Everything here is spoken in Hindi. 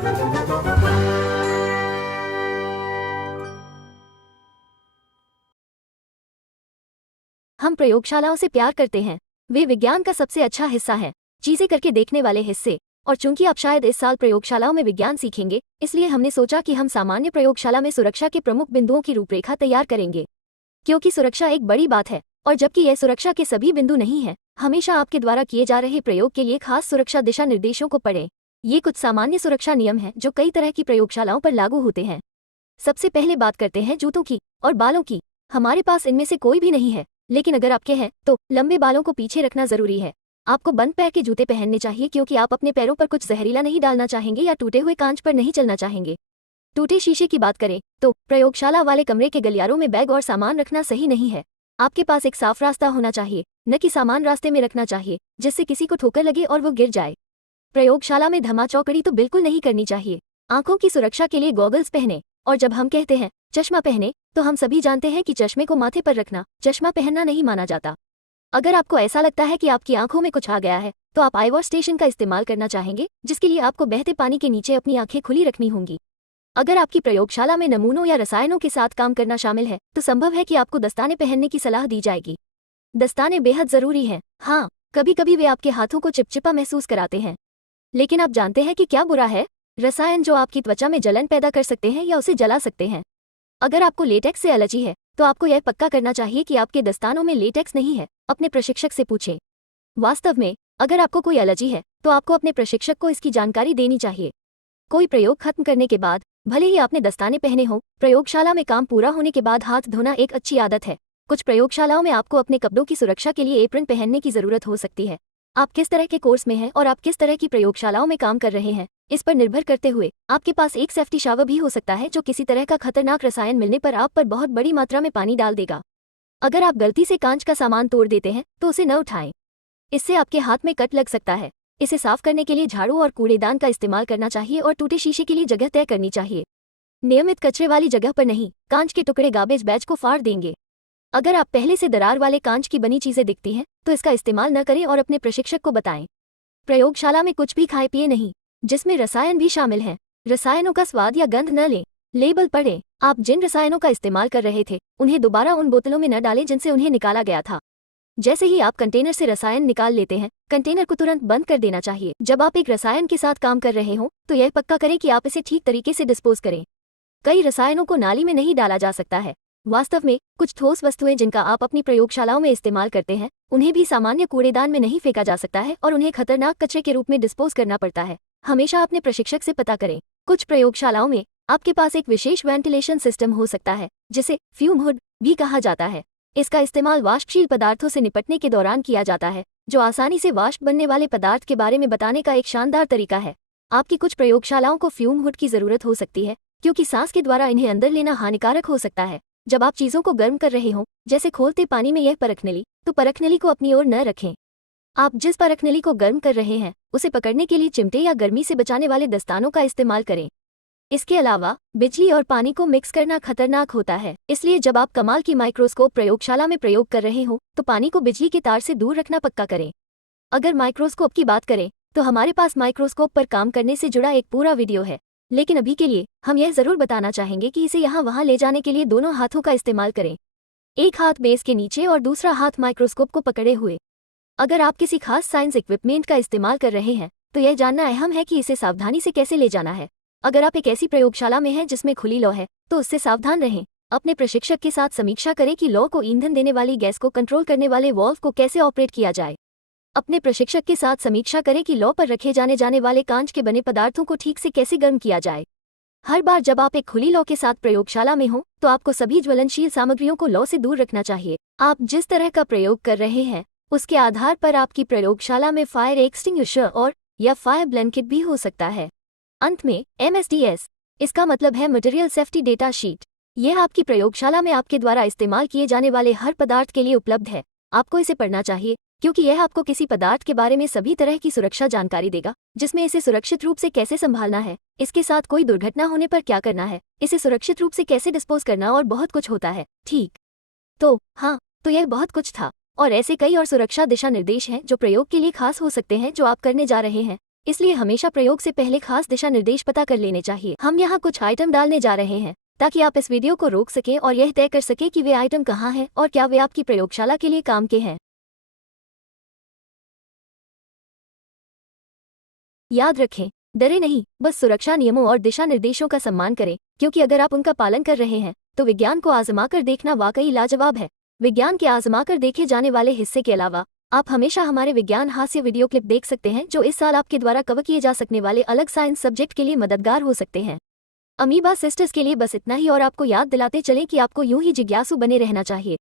हम प्रयोगशालाओं से प्यार करते हैं। वे विज्ञान का सबसे अच्छा हिस्सा है, चीजें करके देखने वाले हिस्से। और चूंकि आप शायद इस साल प्रयोगशालाओं में विज्ञान सीखेंगे, इसलिए हमने सोचा कि हम सामान्य प्रयोगशाला में सुरक्षा के प्रमुख बिंदुओं की रूपरेखा तैयार करेंगे। क्योंकि सुरक्षा एक बड़ी बात है, और जबकि यह सुरक्षा के सभी बिंदु नहीं है, हमेशा आपके द्वारा किए जा रहे प्रयोग के लिए खास सुरक्षा दिशा निर्देशों को पढ़ें। ये कुछ सामान्य सुरक्षा नियम हैं जो कई तरह की प्रयोगशालाओं पर लागू होते हैं। सबसे पहले बात करते हैं जूतों की और बालों की। हमारे पास इनमें से कोई भी नहीं है, लेकिन अगर आपके हैं तो लंबे बालों को पीछे रखना जरूरी है। आपको बंद पैर के जूते पहनने चाहिए क्योंकि आप अपने पैरों पर कुछ जहरीला नहीं डालना चाहेंगे या टूटे हुए कांच पर नहीं चलना चाहेंगे। टूटे शीशे की बात करें तो प्रयोगशाला वाले कमरे के गलियारों में बैग और सामान रखना सही नहीं है। आपके पास एक साफ रास्ता होना चाहिए, न कि सामान रास्ते में रखना चाहिए जिससे किसी को ठोकर लगे और वो गिर जाए। प्रयोगशाला में धमाचौकड़ी तो बिल्कुल नहीं करनी चाहिए। आंखों की सुरक्षा के लिए गॉगल्स पहने, और जब हम कहते हैं चश्मा पहने तो हम सभी जानते हैं कि चश्मे को माथे पर रखना चश्मा पहनना नहीं माना जाता। अगर आपको ऐसा लगता है कि आपकी आंखों में कुछ आ गया है तो आप आई वॉश स्टेशन का इस्तेमाल करना चाहेंगे, जिसके लिए आपको बहते पानी के नीचे अपनी आंखें खुली रखनी होंगी। अगर आपकी प्रयोगशाला में नमूनों या रसायनों के साथ काम करना शामिल है तो संभव है कि आपको दस्ताने पहनने की सलाह दी जाएगी। दस्ताने बेहद जरूरी हैं। हाँ, कभी कभी वे आपके हाथों को चिपचिपा महसूस कराते हैं, लेकिन आप जानते हैं कि क्या बुरा है? रसायन जो आपकी त्वचा में जलन पैदा कर सकते हैं या उसे जला सकते हैं। अगर आपको लेटेक्स से एलर्जी है तो आपको यह पक्का करना चाहिए कि आपके दस्तानों में लेटेक्स नहीं है। अपने प्रशिक्षक से पूछें। वास्तव में अगर आपको कोई एलर्जी है तो आपको अपने प्रशिक्षक को इसकी जानकारी देनी चाहिए। कोई प्रयोग खत्म करने के बाद, भले ही आपने दस्ताने पहने हों, प्रयोगशाला में काम पूरा होने के बाद हाथ धोना एक अच्छी आदत है। कुछ प्रयोगशालाओं में आपको अपने कपड़ों की सुरक्षा के लिए एप्रन पहनने की जरूरत हो सकती है। आप किस तरह के कोर्स में हैं और आप किस तरह की प्रयोगशालाओं में काम कर रहे हैं, इस पर निर्भर करते हुए आपके पास एक सेफ्टी शावर भी हो सकता है जो किसी तरह का खतरनाक रसायन मिलने पर आप पर बहुत बड़ी मात्रा में पानी डाल देगा। अगर आप गलती से कांच का सामान तोड़ देते हैं तो उसे न उठाएं, इससे आपके हाथ में कट लग सकता है। इसे साफ करने के लिए झाड़ू और कूड़ेदान का इस्तेमाल करना चाहिए और टूटे शीशे के लिए जगह तय करनी चाहिए। नियमित कचरे वाली जगह पर नहीं, कांच के टुकड़े गार्बेज बैच को फाड़ देंगे। अगर आप पहले से दरार वाले कांच की बनी चीजें दिखती हैं तो इसका इस्तेमाल न करें और अपने प्रशिक्षक को बताएं। प्रयोगशाला में कुछ भी खाए पिए नहीं, जिसमें रसायन भी शामिल हैं। रसायनों का स्वाद या गंध न लें। लेबल पढ़ें। आप जिन रसायनों का इस्तेमाल कर रहे थे उन्हें दोबारा उन बोतलों में न डालें जिनसे उन्हें निकाला गया था। जैसे ही आप कंटेनर से रसायन निकाल लेते हैं, कंटेनर को तुरंत बंद कर देना चाहिए। जब आप एक रसायन के साथ काम कर रहे हों तो यह पक्का करें कि आप इसे ठीक तरीके से डिस्पोज करें। कई रसायनों को नाली में नहीं डाला जा सकता है। वास्तव में कुछ ठोस वस्तुएं जिनका आप अपनी प्रयोगशालाओं में इस्तेमाल करते हैं, उन्हें भी सामान्य कूड़ेदान में नहीं फेंका जा सकता है और उन्हें खतरनाक कचरे के रूप में डिस्पोज करना पड़ता है। हमेशा अपने प्रशिक्षक से पता करें। कुछ प्रयोगशालाओं में आपके पास एक विशेष वेंटिलेशन सिस्टम हो सकता है जिसे फ्यूम हुड भी कहा जाता है। इसका इस्तेमाल वाष्पशील पदार्थों से निपटने के दौरान किया जाता है, जो आसानी से वाष्प बनने वाले पदार्थ के बारे में बताने का एक शानदार तरीका है। आपकी कुछ प्रयोगशालाओं को फ्यूम हुड की जरूरत हो सकती है क्योंकि सांस के द्वारा इन्हें अंदर लेना हानिकारक हो सकता है। जब आप चीजों को गर्म कर रहे हों, जैसे खोलते पानी में यह परखनली, तो परखनली को अपनी ओर न रखें। आप जिस परखनली को गर्म कर रहे हैं उसे पकड़ने के लिए चिमटे या गर्मी से बचाने वाले दस्तानों का इस्तेमाल करें। इसके अलावा बिजली और पानी को मिक्स करना खतरनाक होता है, इसलिए जब आप कमाल की माइक्रोस्कोप प्रयोगशाला में प्रयोग कर रहे हो तो पानी को बिजली के तार से दूर रखना पक्का करें। अगर माइक्रोस्कोप की बात करें तो हमारे पास माइक्रोस्कोप पर काम करने से जुड़ा एक पूरा वीडियो है, लेकिन अभी के लिए हम यह जरूर बताना चाहेंगे कि इसे यहाँ वहाँ ले जाने के लिए दोनों हाथों का इस्तेमाल करें। एक हाथ बेस के नीचे और दूसरा हाथ माइक्रोस्कोप को पकड़े हुए। अगर आप किसी खास साइंस इक्विपमेंट का इस्तेमाल कर रहे हैं तो यह जानना अहम है कि इसे सावधानी से कैसे ले जाना है। अगर आप एक ऐसी प्रयोगशाला में हैं जिसमें खुली लौ है तो उससे सावधान रहें। अपने प्रशिक्षक के साथ समीक्षा करें कि लौ को ईंधन देने वाली गैस को कंट्रोल करने वाले वाल्व को कैसे ऑपरेट किया जाए। अपने प्रशिक्षक के साथ समीक्षा करें कि लौ पर रखे जाने वाले कांच के बने पदार्थों को ठीक से कैसे गर्म किया जाए। हर बार जब आप एक खुली लौ के साथ प्रयोगशाला में हो तो आपको सभी ज्वलनशील सामग्रियों को लौ से दूर रखना चाहिए। आप जिस तरह का प्रयोग कर रहे हैं उसके आधार पर आपकी प्रयोगशाला में फायर एक्सटिंग्विशर और या फायर ब्लैंकेट भी हो सकता है। अंत में MSDS, इसका मतलब है मटेरियल सेफ्टी डेटा शीट। यह आपकी प्रयोगशाला में आपके द्वारा इस्तेमाल किए जाने वाले हर पदार्थ के लिए उपलब्ध है। आपको इसे पढ़ना चाहिए क्योंकि यह आपको किसी पदार्थ के बारे में सभी तरह की सुरक्षा जानकारी देगा, जिसमें इसे सुरक्षित रूप से कैसे संभालना है, इसके साथ कोई दुर्घटना होने पर क्या करना है, इसे सुरक्षित रूप से कैसे डिस्पोज करना और बहुत कुछ होता है। ठीक तो हाँ, तो यह बहुत कुछ था और ऐसे कई और सुरक्षा दिशा निर्देश हैं जो प्रयोग के लिए खास हो सकते हैं जो आप करने जा रहे हैं। इसलिए हमेशा प्रयोग से पहले खास दिशा निर्देश पता कर लेने चाहिए। हम यहाँ कुछ आइटम डालने जा रहे हैं ताकि आप इस वीडियो को रोक सकें और यह तय कर सकें कि वे आइटम कहाँ हैं और क्या वे आपकी प्रयोगशाला के लिए काम के हैं। याद रखें, डरे नहीं, बस सुरक्षा नियमों और दिशा निर्देशों का सम्मान करें, क्योंकि अगर आप उनका पालन कर रहे हैं तो विज्ञान को आजमा कर देखना वाकई लाजवाब है। विज्ञान के आजमा कर देखे जाने वाले हिस्से के अलावा आप हमेशा हमारे विज्ञान हास्य वीडियो क्लिप देख सकते हैं जो इस साल आपके द्वारा कवर किए जा सकने वाले अलग साइंस सब्जेक्ट के लिए मददगार हो सकते हैं। अमीबा सिस्टर्स के लिए बस इतना ही और आपको याद दिलाते चलें कि आपको यूं ही जिज्ञासु बने रहना चाहिए।